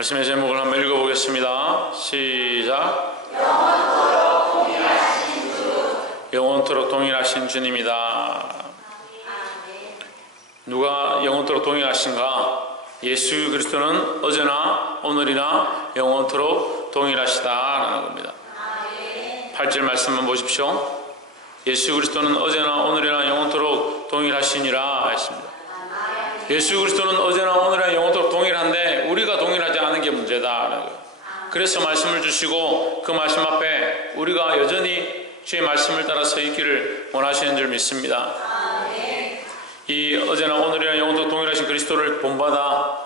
말씀의 제목을 한번 읽어보겠습니다. 시작. 영원토록 동일하신 주님이다. 누가 영원토록 동일하신가? 예수 그리스도는 어제나 오늘이나 영원토록 동일하시다라는 겁니다. 8절 말씀만 보십시오. 예수 그리스도는 어제나 오늘이나 영원토록 동일하시니라 했습니다. 예수 그리스도는 어제나 오늘이나 영원토록 동일한데 우리가 동일하지 않은 게 문제다라는 거예요. 그래서 말씀을 주시고 그 말씀 앞에 우리가 여전히 주의 말씀을 따라 서 있기를 원하시는 줄 믿습니다. 이 어제나 오늘이나 영원토록 동일하신 그리스도를 본받아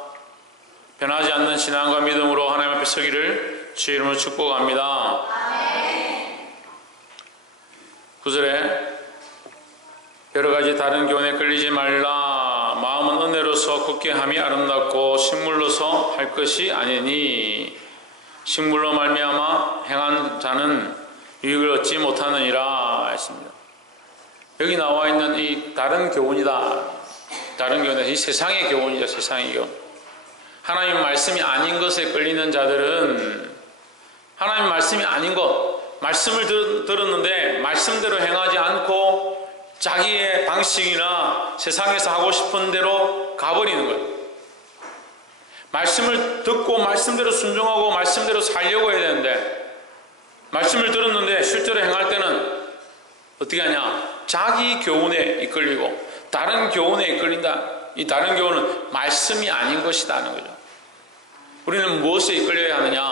변하지 않는 신앙과 믿음으로 하나님 앞에 서기를 주의 이름으로 축복합니다. 구절에 여러 가지 다른 교훈에 끌리지 말라. 마음은 은혜로서 굳게 함이 아름답고 식물로서 할 것이 아니니 식물로 말미암아 행한 자는 유익을 얻지 못하느니라 했습니다. 여기 나와 있는 이 다른 교훈이다. 다른 교훈이 이 세상의 교훈이죠. 세상의 교훈. 하나님 말씀이 아닌 것에 끌리는 자들은 하나님 말씀이 아닌 것, 말씀을 들, 들었는데 말씀대로 행하지 않고 자기의 방식이나 세상에서 하고 싶은 대로 가버리는 거예요. 말씀을 듣고 말씀대로 순종하고 말씀대로 살려고 해야 되는데 말씀을 들었는데 실제로 행할 때는 어떻게 하냐? 자기 교훈에 이끌리고 다른 교훈에 이끌린다. 이 다른 교훈은 말씀이 아닌 것이다는 거죠. 우리는 무엇에 이끌려야 하느냐?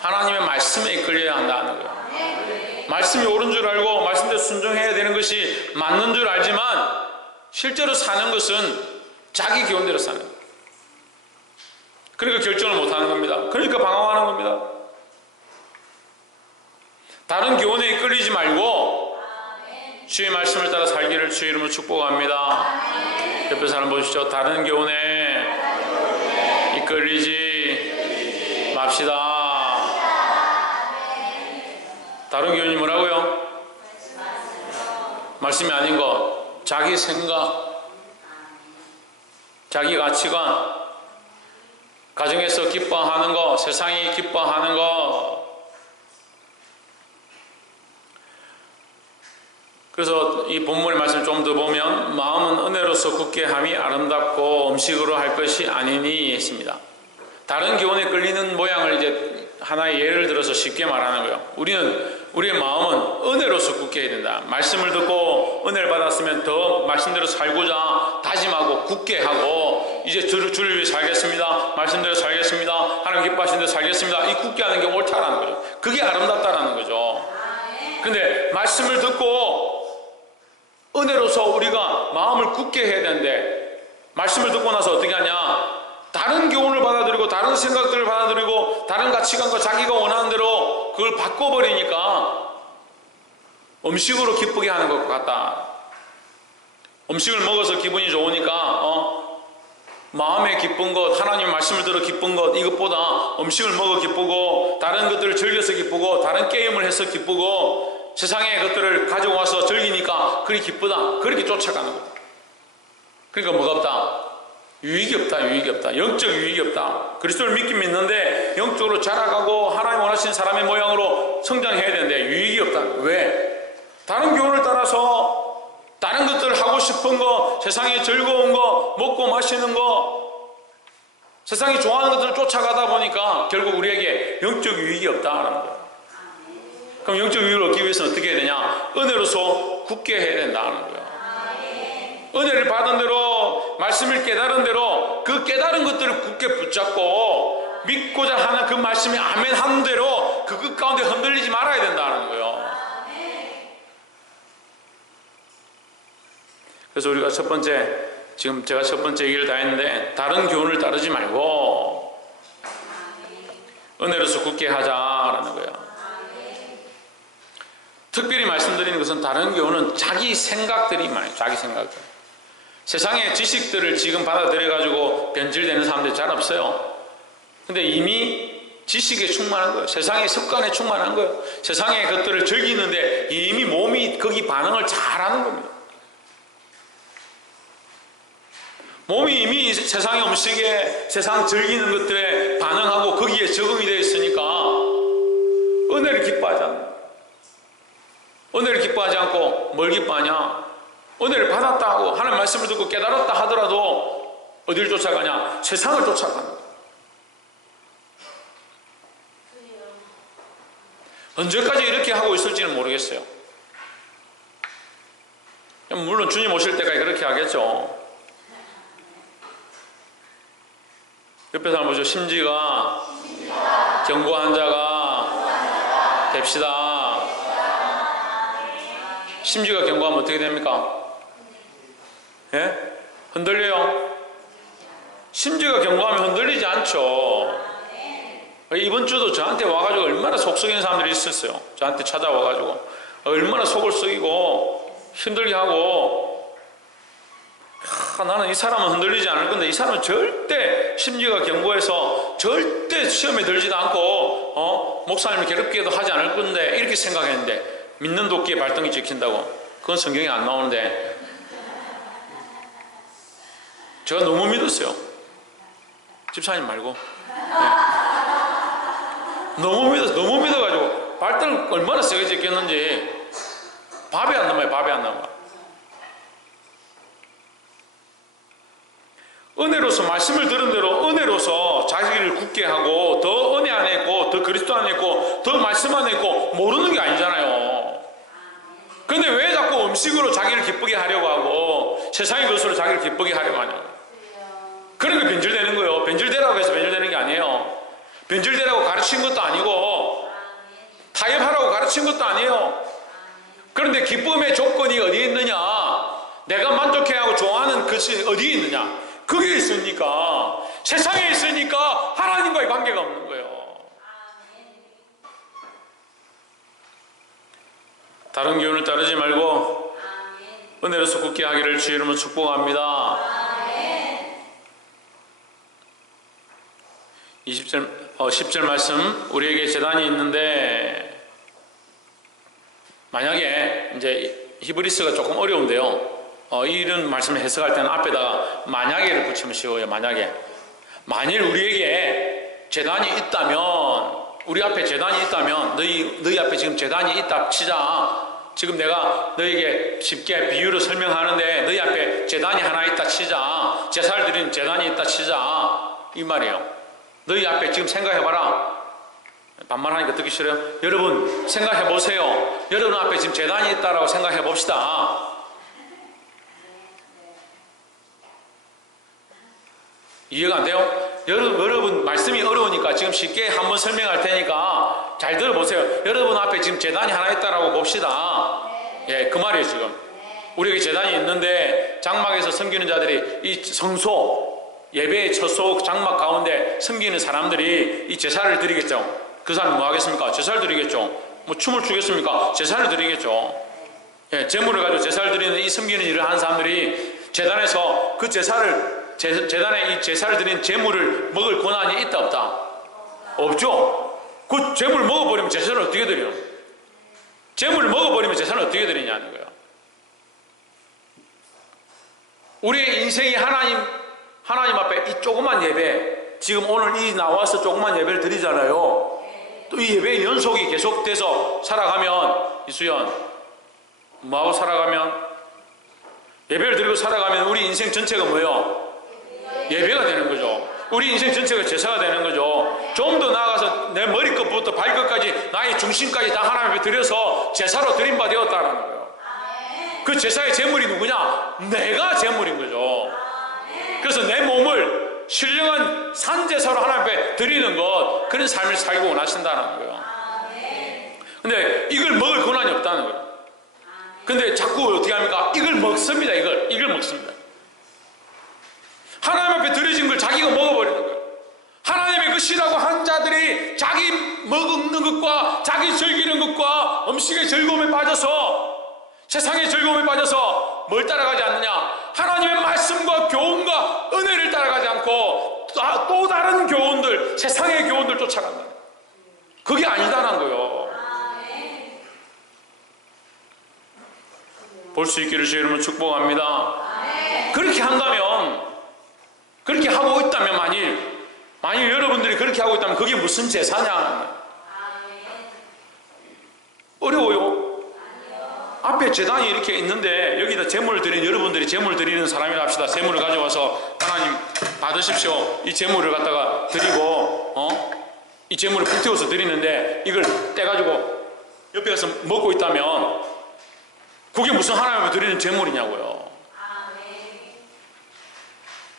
하나님의 말씀에 이끌려야 한다는 거예요. 말씀이 옳은 줄 알고 말씀대로 순종해야 되는 것이 맞는 줄 알지만 실제로 사는 것은 자기 교훈대로 사는 거예요. 그러니까 결정을 못 하는 겁니다. 그러니까 방황하는 겁니다. 다른 교훈에 이끌리지 말고 주의 말씀을 따라 살기를 주의 이름으로 축복합니다. 옆에 사람 보십시오. 다른 교훈에 이끌리지 맙시다. 다른 교훈이 뭐라고요? 말씀이 아닌 것, 자기 생각, 자기 가치관, 가정에서 기뻐하는 것, 세상이 기뻐하는 것. 그래서 이 본문의 말씀 좀 더 보면 마음은 은혜로서 굳게 함이 아름답고 음식으로 할 것이 아니니 했습니다. 다른 교훈에 끌리는 모양을 이제 하나의 예를 들어서 쉽게 말하는 거예요. 우리는 우리의 마음은 은혜로서 굳게 해야 된다. 말씀을 듣고 은혜를 받았으면 더 말씀대로 살고자 다짐하고 굳게 하고 이제 주를, 주를 위해 살겠습니다. 말씀대로 살겠습니다. 하나님 기뻐하시는 대로 살겠습니다. 이 굳게 하는 게 옳다라는 거죠. 그게 아름답다라는 거죠. 근데 말씀을 듣고 은혜로서 우리가 마음을 굳게 해야 되는데 말씀을 듣고 나서 어떻게 하냐? 다른 교훈을 받아들이고 다른 생각들을 받아들이고 다른 가치관과 자기가 원하는 대로 그걸 바꿔버리니까 음식으로 기쁘게 하는 것 같다. 음식을 먹어서 기분이 좋으니까 어? 마음에 기쁜 것, 하나님 말씀을 들어 기쁜 것 이것보다 음식을 먹어 기쁘고 다른 것들을 즐겨서 기쁘고 다른 게임을 해서 기쁘고 세상의 것들을 가지고 와서 즐기니까 그리 기쁘다. 그렇게 쫓아가는 것. 그러니까 뭐가 없다? 유익이 없다, 유익이 없다. 영적 유익이 없다. 그리스도를 믿긴 믿는데 영적으로 자라가고 하나님 원하시는 사람의 모양으로 성장해야 되는데 유익이 없다. 왜? 다른 교훈을 따라서 다른 것들을 하고 싶은 거, 세상에 즐거운 거, 먹고 마시는 거, 세상이 좋아하는 것들을 쫓아가다 보니까 결국 우리에게 영적 유익이 없다라는 거예요. 그럼 영적 유익을 얻기 위해서는 어떻게 해야 되냐? 은혜로서 굳게 해야 된다는 거예요. 은혜를 받은 대로 말씀을 깨달은 대로 그 깨달은 것들을 굳게 붙잡고 믿고자 하는 그 말씀이 아멘 하는 대로 그 끝 가운데 흔들리지 말아야 된다는 거예요. 그래서 우리가 첫 번째 지금 제가 첫 번째 얘기를 다 했는데 다른 교훈을 따르지 말고 은혜로서 굳게 하자라는 거예요. 특별히 말씀드리는 것은 다른 교훈은 자기 생각들이 많아요. 자기 생각들. 세상의 지식들을 지금 받아들여가지고 변질되는 사람들이 잘 없어요. 근데 이미 지식에 충만한 거예요. 세상의 습관에 충만한 거예요. 세상의 것들을 즐기는데 이미 몸이 거기 반응을 잘 하는 겁니다. 몸이 이미 세상의 음식에 세상 즐기는 것들에 반응하고 거기에 적응이 되어 있으니까 은혜를 기뻐하지 않는 은혜를 기뻐하지 않고 뭘 기뻐하냐? 은혜를 받았다 하고 하는 말씀을 듣고 깨달았다 하더라도 어디를 쫓아가냐? 세상을 쫓아간다 언제까지 이렇게 하고 있을지는 모르겠어요. 물론 주님 오실 때까지 그렇게 하겠죠. 옆에 사람 보죠. 심지가 경고한 자가 됩시다. 심지가 경고하면 어떻게 됩니까? 예? 흔들려요? 심지가 경고하면 흔들리지 않죠. 이번 주도 저한테 와가지고 얼마나 속 썩이는 사람들이 있었어요. 저한테 찾아와가지고 얼마나 속을 썩이고 힘들게 하고 아, 나는 이 사람은 흔들리지 않을 건데 이 사람은 절대 심지가 경고해서 절대 시험에 들지도 않고 어? 목사님을 괴롭게도 하지 않을 건데 이렇게 생각했는데 믿는 도끼에 발등이 찍힌다고 그건 성경에 안 나오는데 제가 너무 믿었어요. 집사님 말고. 네. 너무 믿어, 너무 믿어가지고 발등 얼마나 세게 찍혔는지 밥이 안 남아요, 밥이 안 남아. 은혜로서 말씀을 들은 대로 은혜로서 자기를 굳게 하고 더 은혜 안에 있고 더 그리스도 안에 있고 더 말씀 안에 있고 모르는 게 아니잖아요. 근데 왜 자꾸 음식으로 자기를 기쁘게 하려고 하고 세상의 것으로 자기를 기쁘게 하려고 하냐. 그러니까 변질되는 거예요. 변질되라고 해서 변질되는 게 아니에요. 변질되라고 가르친 것도 아니고 타협하라고 가르친 것도 아니에요. 그런데 기쁨의 조건이 어디에 있느냐? 내가 만족해야 하고 좋아하는 것이 어디에 있느냐? 그게 있으니까 세상에 있으니까 하나님과의 관계가 없는 거예요. 다른 교훈을 따르지 말고 은혜로서 굳게 하기를 주의 이름으로 축복합니다. 20절, 어, 10절 말씀, 우리에게 재단이 있는데, 만약에, 이제, 히브리스가 조금 어려운데요. 어, 이런 말씀을 해석할 때는 앞에다가 만약에를 붙이면 쉬워요, 만약에. 만일 우리에게 재단이 있다면, 우리 앞에 재단이 있다면, 너희, 너희 앞에 지금 재단이 있다 치자. 지금 내가 너에게 쉽게 비유로 설명하는데, 너희 앞에 재단이 하나 있다 치자. 제사를 드리는 재단이 있다 치자. 이 말이에요. 너희 앞에 지금 생각해봐라. 반말하니까 듣기 싫어요? 여러분, 생각해보세요. 여러분 앞에 지금 재단이 있다라고 생각해봅시다. 이해가 안 돼요? 여러분, 여러분, 말씀이 어려우니까 지금 쉽게 한번 설명할 테니까 잘 들어보세요. 여러분 앞에 지금 재단이 하나 있다라고 봅시다. 예, 그 말이에요, 지금. 우리에게 재단이 있는데 장막에서 섬기는 자들이 이 성소, 예배의 처소 장막 가운데 섬기는 사람들이 이 제사를 드리겠죠. 그 사람이 뭐 하겠습니까? 제사를 드리겠죠. 뭐 춤을 추겠습니까? 제사를 드리겠죠. 예, 제물을 가지고 제사를 드리는 이 섬기는 일을 하는 사람들이 재단에서 그 제사를 제, 재단에 이 제사를 드린 제물을 먹을 권한이 있다 없다? 없죠. 그 제물을 먹어버리면 제사를 어떻게 드려? 제물을 먹어버리면 제사를 어떻게 드리냐는 거예요. 우리의 인생이 하나님 하나님 앞에 이 조그만 예배, 지금 오늘 이 나와서 조그만 예배를 드리잖아요. 또 이 예배의 연속이 계속돼서 살아가면, 이수연, 뭐하고 살아가면? 예배를 드리고 살아가면 우리 인생 전체가 뭐예요? 예배가 되는 거죠. 우리 인생 전체가 제사가 되는 거죠. 좀 더 나아가서 내 머리끝부터 발끝까지 나의 중심까지 다 하나님 앞에 드려서 제사로 드린 바 되었다는 거예요. 그 제사의 제물이 누구냐? 내가 제물인 거죠. 그래서 내 몸을 신령한 산제사로 하나님 앞에 드리는 것 그런 삶을 살고 원하신다는 거예요. 근데 이걸 먹을 권한이 없다는 거예요. 근데 자꾸 어떻게 합니까? 이걸 먹습니다. 이걸 이걸 먹습니다. 하나님 앞에 드려진 걸 자기가 먹어버리는 거예요. 것이라고 한 자들이 자기 먹는 것과 자기 즐기는 것과 음식의 즐거움에 빠져서 세상의 즐거움에 빠져서 뭘 따라가지 않느냐? 하나님의 말씀과 교훈과 은혜를 따라가지 않고 또 다른 교훈들, 세상의 교훈들 쫓아간다. 그게 아니다는 거예요. 볼 수 있기를 주의 이름으로 축복합니다. 그렇게 한다면, 그렇게 하고 있다면 만일, 만일 여러분들이 그렇게 하고 있다면 그게 무슨 제사냐? 어려워요. 앞에 재단이 이렇게 있는데 여기다 재물을 드린 여러분들이 재물 드리는 사람이라 합시다. 재물을 가져와서 하나님 받으십시오. 이 재물을 갖다가 드리고 어? 이 재물을 불태워서 드리는데 이걸 떼가지고 옆에 가서 먹고 있다면 그게 무슨 하나님을 드리는 재물이냐고요.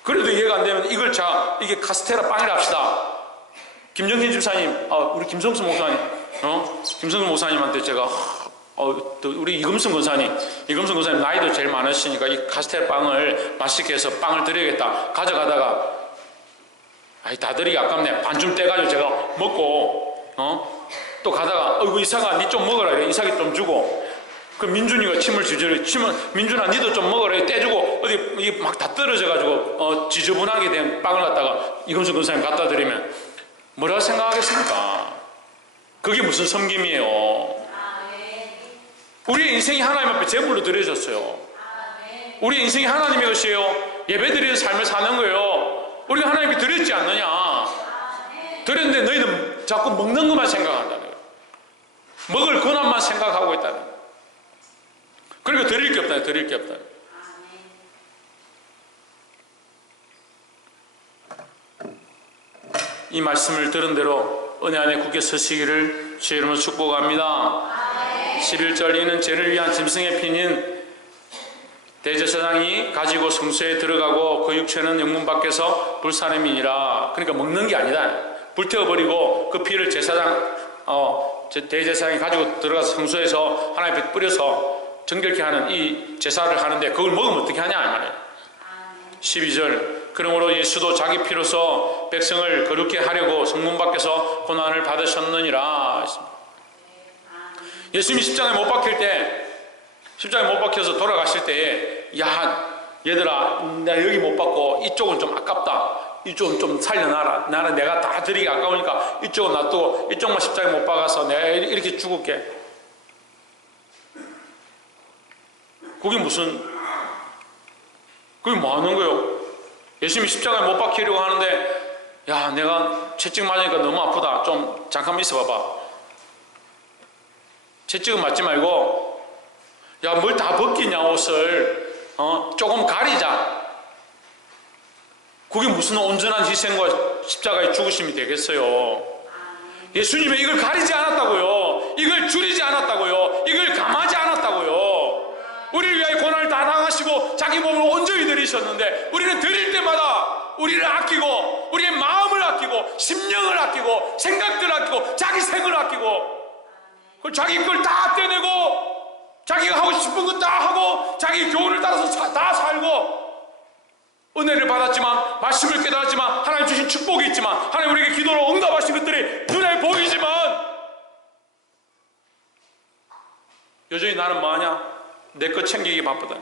그래도 이해가 안 되면 이걸 자 이게 카스테라 빵이라 합시다. 김정희 집사님, 아, 우리 김성수 목사님, 어? 김성수 목사님한테 제가 어, 또 우리 이금순 권사님, 이금순 권사님 나이도 제일 많으시니까 이 카스테라 빵을 맛있게 해서 빵을 드려야겠다. 가져가다가 아이 다 드리기 아깝네. 반쯤 떼가지고 제가 먹고 어? 또 가다가 어이구 이사가 니 좀 먹어라 이래 이사기 좀 주고 그 민준이가 침을 지저려 침을 민준아 니도 좀 먹어라 떼주고 어디 이게 막 다 떨어져 가지고 어, 지저분하게 된 빵을 갖다가 이금수 권사님 갖다 드리면 뭐라 생각하겠습니까? 그게 무슨 섬김이에요? 우리의 인생이 하나님 앞에 제물로 드려졌어요. 우리 인생이 하나님의 것이에요. 예배드리는 삶을 사는 거예요. 우리가 하나님께 드렸지 않느냐? 드렸는데 너희는 자꾸 먹는 것만 생각한다는 거예요. 먹을 권한만 생각하고 있다는 거예요. 그러니까 드릴 게 없다. 드릴 게 없다. 이 말씀을 들은 대로 은혜 안에 굳게 서시기를 주의 이름으로 축복합니다. 11절 이는 죄를 위한 짐승의 피는 대제사장이 가지고 성소에 들어가고 그 육체는 영문 밖에서 불사름이니라. 그러니까 먹는 게 아니다. 불태워버리고 그 피를 제사장, 어, 제- 대제사장이 가지고 들어가서 성소에서 하나님 앞에 뿌려서 정결케 하는 이 제사를 하는데 그걸 먹으면 어떻게 하냐, 이 말이에요. 12절 그러므로 예수도 자기 피로서 백성을 거룩게 하려고 성문 밖에서 고난을 받으셨느니라. 예수님이 십자가에 못 박힐 때 십자가에 못 박혀서 돌아가실 때에 야 얘들아 나 여기 못 박고 이쪽은 좀 아깝다 이쪽은 좀 살려놔라 나는 내가 다 드리기 아까우니까 이쪽은 놔두고 이쪽만 십자가에 못 박아서 내가 이렇게 죽을게 그게 무슨 그게 뭐 하는 거예요? 예수님이 십자가에 못 박히려고 하는데 야 내가 채찍 맞으니까 너무 아프다. 좀 잠깐 있어 봐봐. 채찍은 맞지 말고 야 뭘 다 벗기냐 옷을 어? 조금 가리자. 그게 무슨 온전한 희생과 십자가의 죽으심이 되겠어요? 예수님은 이걸 가리지 않았다고요. 이걸 줄이지 않았다고요. 이걸 감하지 않았다고요 우리를 위하여 고난을 다 당하시고 자기 몸을 온전히 드리셨는데 우리는 드릴 때마다 우리를 아끼고 우리의 마음을 아끼고 심령을 아끼고 생각들을 아끼고 자기 생을 아끼고 자기 걸 다 떼내고 자기가 하고 싶은 거 다 하고 자기 교훈을 따라서 사- 다 살고 은혜를 받았지만 말씀을 깨달았지만 하나님 주신 축복이 있지만 하나님 우리에게 기도로 응답하신 것들이 눈에 보이지만 여전히 나는 뭐하냐 내 것 챙기기 바쁘다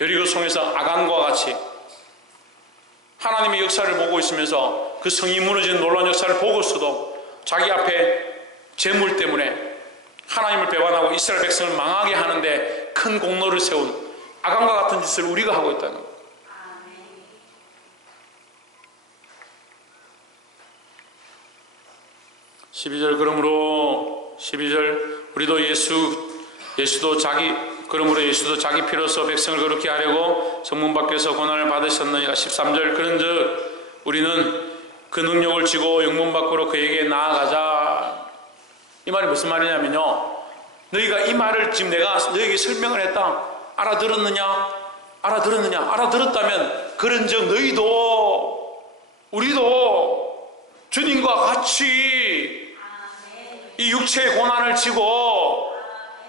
여리고 성에서 아간과 같이 하나님의 역사를 보고 있으면서 그 성이 무너지는 놀라운 역사를 보고서도 자기 앞에 재물 때문에 하나님을 배반하고 이스라엘 백성을 망하게 하는데 큰 공로를 세운 아간과 같은 짓을 우리가 하고 있다는 거예요. 십이 절 그러므로 12절 우리도 예수 예수도 자기 그러므로 예수도 자기 피로서 백성을 그렇게 하려고 성문 밖에서 고난을 받으셨느니라. 13절. 그런즉 우리는 그 능력을 지고 영문 밖으로 그에게 나아가자. 이 말이 무슨 말이냐면요. 너희가 이 말을 지금 내가 너에게 설명을 했다. 알아들었느냐? 알아들었느냐? 알아들었다면 그런즉 너희도 우리도 주님과 같이 이 육체의 고난을 지고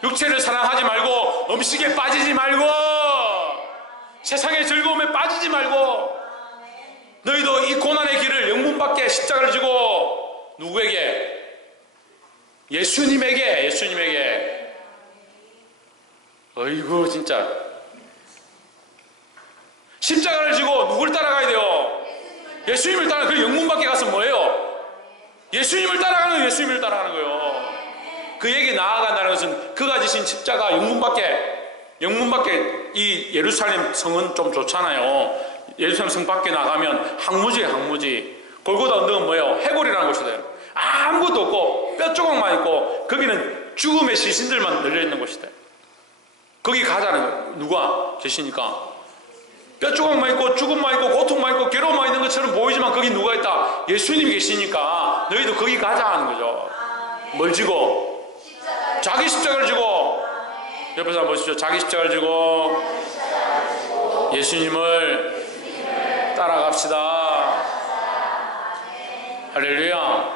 육체를 사랑하지 말고 음식에 빠지지 말고 세상의 즐거움에 빠지지 말고 너희도 이 고난의 길을 영문밖에 십자가를 지고 누구에게 예수님에게 예수님에게 어이구 진짜 십자가를 지고 누구를 따라가야 돼요 예수님을 따라 그 영문밖에 가서 뭐예요 예수님을 따라가는. 예수님을 따라가는 거예요. 그에게 나아간다는 것은 그가 지신 십자가 영문밖에 영문밖에 이 예루살렘 성은 좀 좋잖아요. 예루살렘 성 밖에 나가면 항무지예요, 항무지. 골고다 언덕은 뭐예요? 해골이라는 곳이다. 아무것도 없고 뼈 조각만 있고 거기는 죽음의 시신들만 널려 있는 곳이다. 거기 가자는 거예요. 누가 계시니까. 뼈 조각만 있고 죽음만 있고 고통만 있고 괴로움만 있는 것처럼 보이지만 거기 누가 있다? 예수님이 계시니까 너희도 거기 가자 하는 거죠. 뭘 지고? 자기 십자가를 지고 옆에서 한번 보십시오. 자기 십자가를 지고 예수님을 따라갑시다. 할렐루야.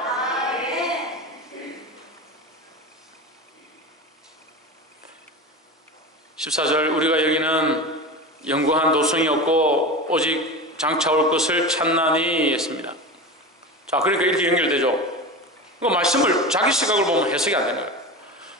십사절 우리가 여기는 영구한 도성이 없고 오직 장차 올 것을 찾나니 했습니다. 자, 그러니까 이렇게 연결되죠. 그 말씀을 자기 시각으로 보면 해석이 안 되는 거예요.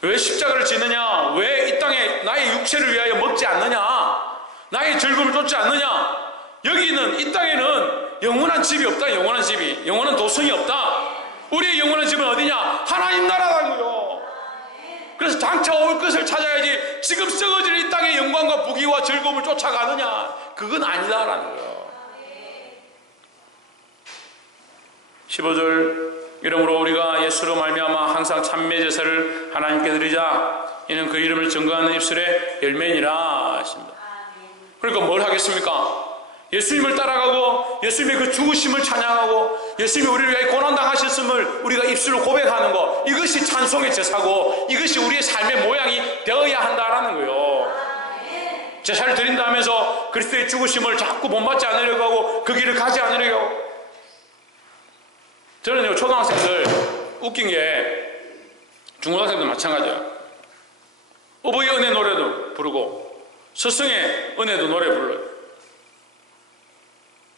왜 십자가를 지느냐? 왜 이 땅에 나의 육체를 위하여 먹지 않느냐? 나의 즐거움을 쫓지 않느냐? 여기는 이 땅에는 영원한 집이 없다. 영원한 집이 영원한 도성이 없다. 우리의 영원한 집은 어디냐? 하나님 나라라고요. 그래서 장차 올 것을 찾아야지 지금 썩어질 이 땅의 영광과 부귀와 즐거움을 쫓아가느냐? 그건 아니다라는 거예요. 15절 이러므로 우리가 예수로 말미암아 항상 참매 제사를 하나님께 드리자 이는 그 이름을 증거하는 입술의 열매니라 하십니다. 그러니까 뭘 하겠습니까? 예수님을 따라가고 예수님의 그 죽으심을 찬양하고 예수님이 우리를 위해 고난당하셨음을 우리가 입술로 고백하는 것 이것이 찬송의 제사고 이것이 우리의 삶의 모양이 되어야 한다라는 거예요. 제사를 드린다 하면서 그리스도의 죽으심을 자꾸 본받지 않으려고 하고 그 길을 가지 않으려고 저는요 초등학생들 웃긴 게 중고등학생들 마찬가지예요. 어버이 은혜 노래도 부르고 스승의 은혜도 노래 불러요.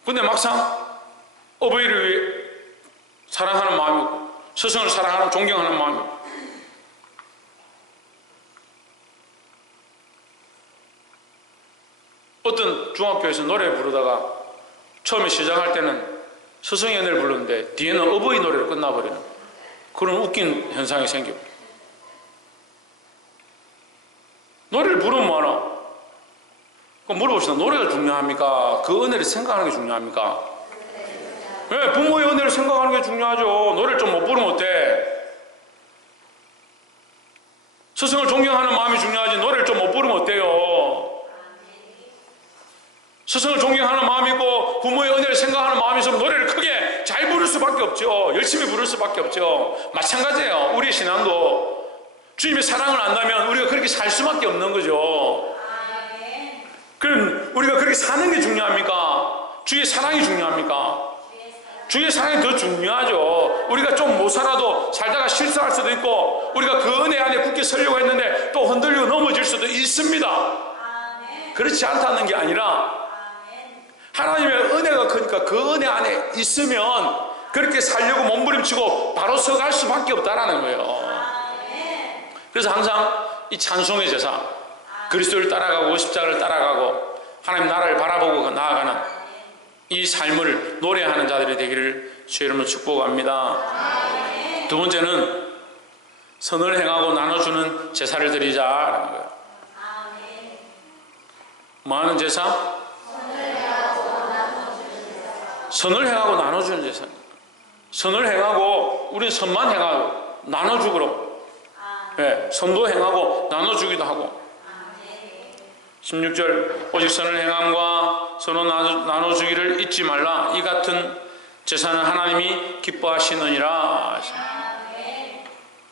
근데 막상 어버이를 위해 사랑하는 마음이 고 스승을 사랑하는 존경하는 마음이 고 어떤 중학교에서 노래 부르다가 처음에 시작할 때는 스승의 은혜를 부르는데 뒤에는 어버이 노래로 끝나버리는 그런 웃긴 현상이 생깁니다. 노래를 부르면 뭐하나? 그럼 물어봅시다. 노래가 중요합니까? 그 은혜를 생각하는 게 중요합니까? 네, 부모의 은혜를 생각하는 게 중요하죠. 노래를 좀 못 부르면 어때? 스승을 존경하는 마음이 중요하지 노래를 좀 못 부르면 어때요? 스승을 존경하는 마음이 있고 부모의 은혜를 생각하는 마음이 있으면 노래를 크게 잘 부를 수밖에 없죠. 열심히 부를 수밖에 없죠. 마찬가지예요. 우리의 신앙도 주님의 사랑을 안다면 우리가 그렇게 살 수밖에 없는 거죠. 그럼 우리가 그렇게 사는 게 중요합니까? 주의 사랑이 중요합니까? 주의 사랑이 더 중요하죠. 우리가 좀 못 살아도 살다가 실수할 수도 있고 우리가 그 은혜 안에 굳게 서려고 했는데 또 흔들리고 넘어질 수도 있습니다. 그렇지 않다는 게 아니라 하나님의 은혜가 크니까 그 은혜 안에 있으면 그렇게 살려고 몸부림치고 바로 서갈 수밖에 없다라는 거예요. 그래서 항상 이 찬송의 제사, 그리스도를 따라가고 십자가를 따라가고 하나님 나라를 바라보고 나아가는 이 삶을 노래하는 자들이 되기를 주의 이름으로 축복합니다. 두 번째는 선을 행하고 나눠주는 제사를 드리자라는 거예요. 뭐 하는 제사? 선을 행하고 나눠주는 제사. 선을 행하고 우리는 선만 행하고 나눠주기로. 네, 선도 행하고 나눠주기도 하고. 16절 오직 선을 행함과 서로 나눠주기를 잊지 말라. 이 같은 제사는 하나님이 기뻐하시느니라.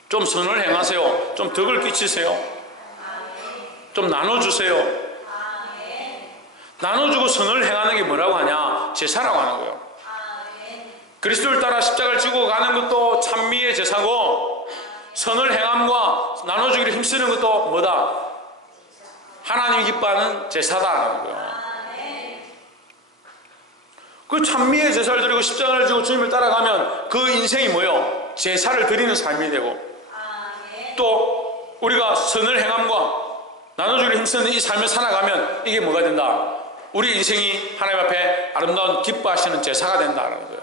좀 선을 행하세요. 좀 덕을 끼치세요. 좀 나눠주세요. 나눠주고 선을 행하는 게 뭐라고 하냐 제사라고 하는 거예요 그리스도를 따라 십자가를 지고 가는 것도 찬미의 제사고 선을 행함과 나눠주기를 힘쓰는 것도 뭐다 하나님이 기뻐하는 제사다라는 거예요. 그 찬미의 제사를 드리고 십자가를 지고 주님을 따라가면 그 인생이 뭐요? 제사를 드리는 삶이 되고 또 우리가 선을 행함과 나눠주기를 힘쓰는 이 삶을 살아가면 이게 뭐가 된다? 우리 인생이 하나님 앞에 아름다운 기뻐하시는 제사가 된다는 거예요.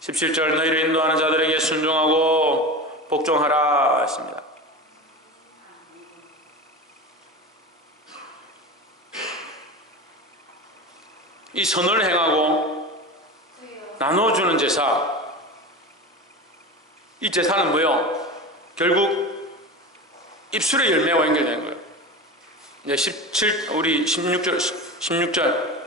17절 너희를 인도하는 자들에게 순종하고 복종하라 했습니다. 이 선을 행하고 나눠주는 제사 이 제사는 뭐요? 결국 입술의 열매와 연결되는 거예요. 이제 17 우리 16절 16절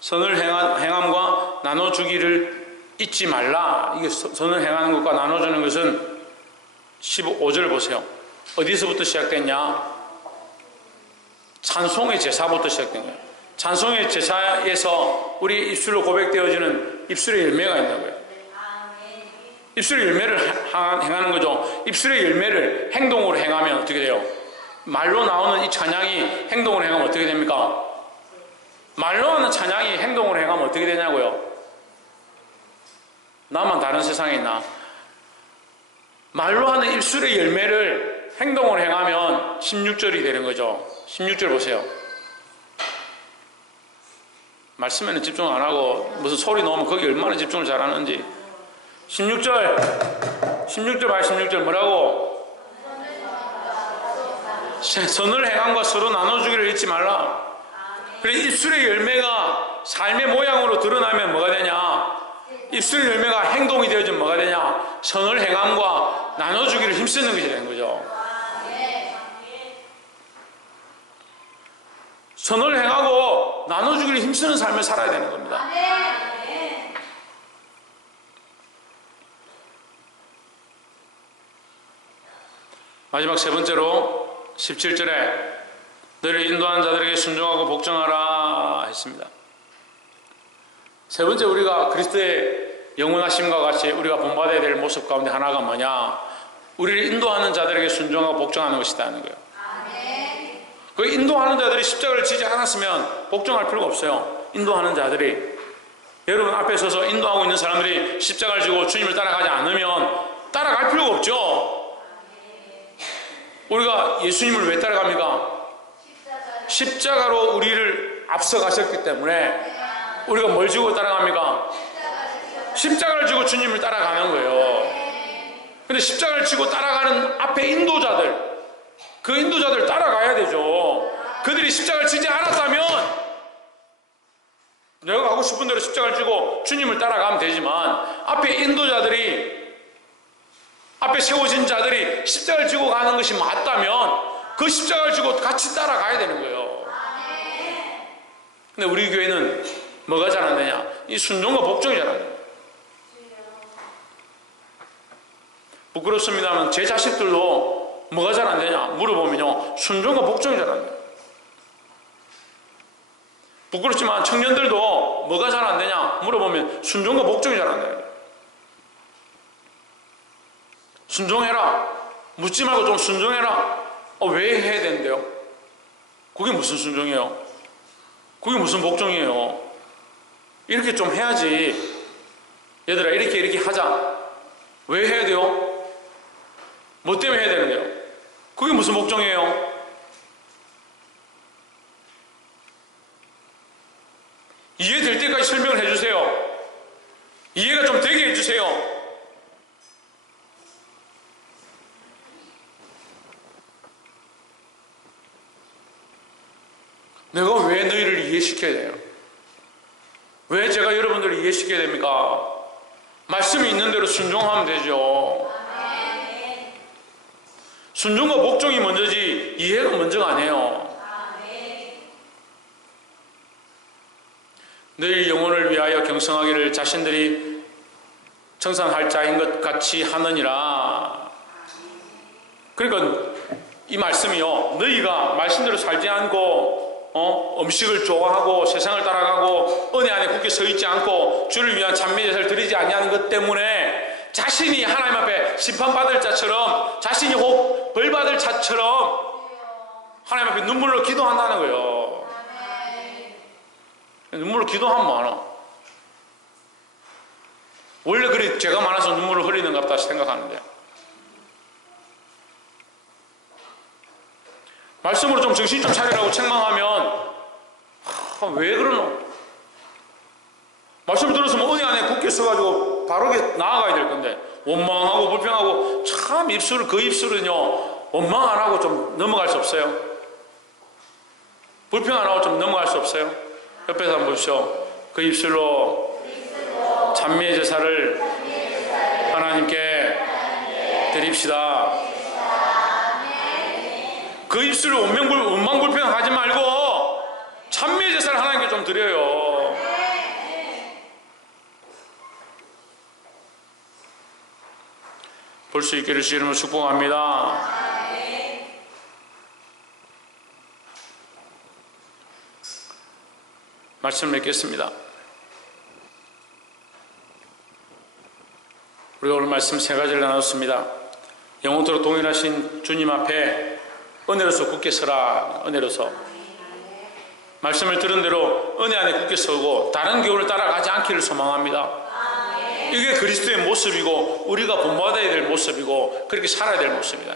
선을 행한, 행함과 나눠주기를 잊지 말라. 이게 서- 선을 행하는 것과 나눠주는 것은 15절 보세요. 어디서부터 시작됐냐? 찬송의 제사부터 시작된 거예요. 찬송의 제사에서 우리 입술로 고백되어지는 입술의 열매가 거예요. 입술의 열매를 하- 행하는 거죠. 입술의 열매를 행동으로 행하면 어떻게 돼요? 말로 나오는 이 찬양이 행동으로 행하면 어떻게 됩니까? 말로 하는 찬양이 행동으로 행하면 어떻게 되냐고요? 나만 다른 세상에 있나? 말로 하는 입술의 열매를 행동으로 행하면 16절이 되는 거죠. 16절 보세요. 말씀에는 집중 안 하고 무슨 소리 넣으면 거기 얼마나 집중을 잘하는지. 16절, 16절 말 16절 뭐라고? 선을 행함과 서로 나눠주기를 잊지 말라. 그래 입술의 열매가 삶의 모양으로 드러나면 뭐가 되냐? 입술의 열매가 행동이 되어지면 뭐가 되냐? 선을 행함과 나눠주기를 힘쓰는 것이 되는 거죠. 선을 행하고 나눠주기를 힘쓰는 삶을 살아야 되는 겁니다. 마지막 세 번째로 17절에 너를 인도하는 자들에게 순종하고 복종하라 했습니다. 세 번째 우리가 그리스도의 영원하심과 같이 우리가 본받아야 될 모습 가운데 하나가 뭐냐? 우리를 인도하는 자들에게 순종하고 복종하는 것이다는 거예요. 그 인도하는 자들이 십자가를 지지 않았으면 복종할 필요가 없어요. 인도하는 자들이 여러분 앞에 서서 인도하고 있는 사람들이 십자가를 지고 주님을 따라가지 않으면 따라갈 필요가 없죠. 우리가 예수님을 왜 따라갑니까? 십자가로 우리를 앞서가셨기 때문에 우리가 뭘 지고 따라갑니까? 십자가를 지고 주님을 따라가는 거예요. 근데 십자가를 지고 따라가는 앞에 인도자들, 그 인도자들 따라가야 되죠. 그들이 십자가를 지지 않았다면 내가 가고 싶은 대로 십자가를 지고 주님을 따라가면 되지만 앞에 인도자들이 앞에 세워진 자들이 십자가를 지고 가는 것이 맞다면 그 십자가를 지고 같이 따라가야 되는 거예요. 근데 우리 교회는 뭐가 잘 안 되냐? 이 순종과 복종이 잘 안 돼요. 부끄럽습니다만 제 자식들도 뭐가 잘 안 되냐 물어보면요 순종과 복종이 잘 안 돼요. 부끄럽지만 청년들도 뭐가 잘 안 되냐 물어보면 순종과 복종이 잘 안 돼요. 순종해라 묻지 말고 좀 순종해라 어, 왜 해야 되는데요? 그게 무슨 순종이에요? 그게 무슨 복종이에요? 이렇게 좀 해야지 얘들아 이렇게 이렇게 하자 왜 해야 돼요? 뭐 때문에 해야 되는데요? 그게 무슨 복종이에요? 이해될 때까지 설명을 해주세요. 이해가 좀 되게 해주세요. 내가 왜 너희를 이해시켜야 돼요? 왜 제가 여러분들을 이해시켜야 됩니까? 말씀이 있는 대로 순종하면 되죠. 순종과 복종이 먼저지 이해가 먼저가 아니에요. 너희 영혼을 위하여 경성하기를 자신들이 청산할 자인 것 같이 하느니라. 그러니까 이 말씀이요. 너희가 말씀대로 살지 않고 어? 음식을 좋아하고 세상을 따라가고 은혜 안에 굳게 서 있지 않고 주를 위한 찬미 제사를 드리지 않냐는 것 때문에 자신이 하나님 앞에 심판받을 자처럼 자신이 혹 벌받을 자처럼 하나님 앞에 눈물로 기도한다는 거예요. 눈물로 기도하면 많아. 원래 그리 죄가 많아서 눈물을 흘리는 것 같다 생각하는데. 말씀으로 좀 정신 좀 차리라고 책망하면 하, 왜 그러노? 말씀 들었으면 은혜 안에 굳게 서가지고 바르게 나아가야 될 건데 원망하고 불평하고 참 입술 그 입술은요 원망 안 하고 좀 넘어갈 수 없어요. 불평 안 하고 좀 넘어갈 수 없어요. 옆에서 한번 보십시오. 그 입술로 찬미의 제사를 하나님께 드립시다. 그 입술을 원명불, 원망불평하지 말고 찬미의 제사를 하나님께 좀 드려요. 볼 수 있기를 주 이름으로 축복합니다. 말씀을 맺겠습니다. 우리가 오늘 말씀 세 가지를 나눴습니다. 영원토록 동일하신 주님 앞에 은혜로서 굳게 서라. 은혜로서. 말씀을 들은 대로 은혜 안에 굳게 서고 다른 교훈을 따라가지 않기를 소망합니다. 이게 그리스도의 모습이고 우리가 본받아야 될 모습이고 그렇게 살아야 될 모습이다.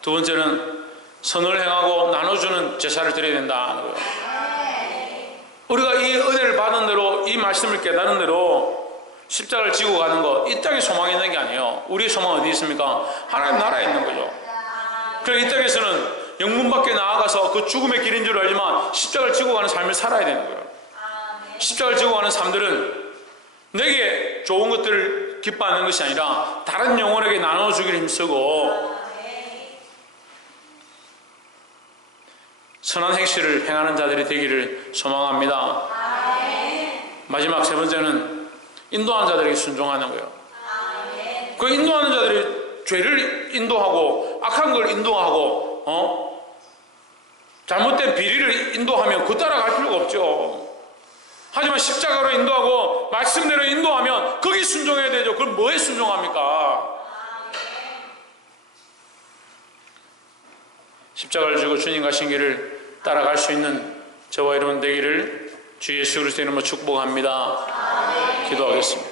두 번째는 선을 행하고 나눠주는 제사를 드려야 거예요. 우리가 이 은혜를 받은 대로 이 말씀을 깨달은 대로 십자가를 지고 가는 것, 이 땅에 소망이 있는 게 아니에요. 우리의 소망은 어디 있습니까? 하나님 나라에 있는 거죠. 그래 이 땅에서는 영문 밖에 나아가서 그 죽음의 길인 줄 알지만 십자가를 지고 가는 삶을 살아야 되는 거예요. 십자가를 지고 가는 삶들은 내게 좋은 것들을 기뻐하는 것이 아니라 다른 영혼에게 나눠주기를 힘쓰고 선한 행실을 행하는 자들이 되기를 소망합니다. 마지막 세 번째는 인도하는 자들에게 순종하는 거예요. 그 인도하는 자들이 죄를 인도하고 악한 걸 인도하고 어? 잘못된 비리를 인도하면 그 따라갈 필요가 없죠. 하지만 십자가로 인도하고 말씀대로 인도하면 거기 순종해야 되죠. 그럼 뭐에 순종합니까? 십자가를 지고 주님 가신 길을 따라갈 수 있는 저와 여러분 되기를 주 예수 그리스도 이름으로 축복합니다. 기도하겠습니다.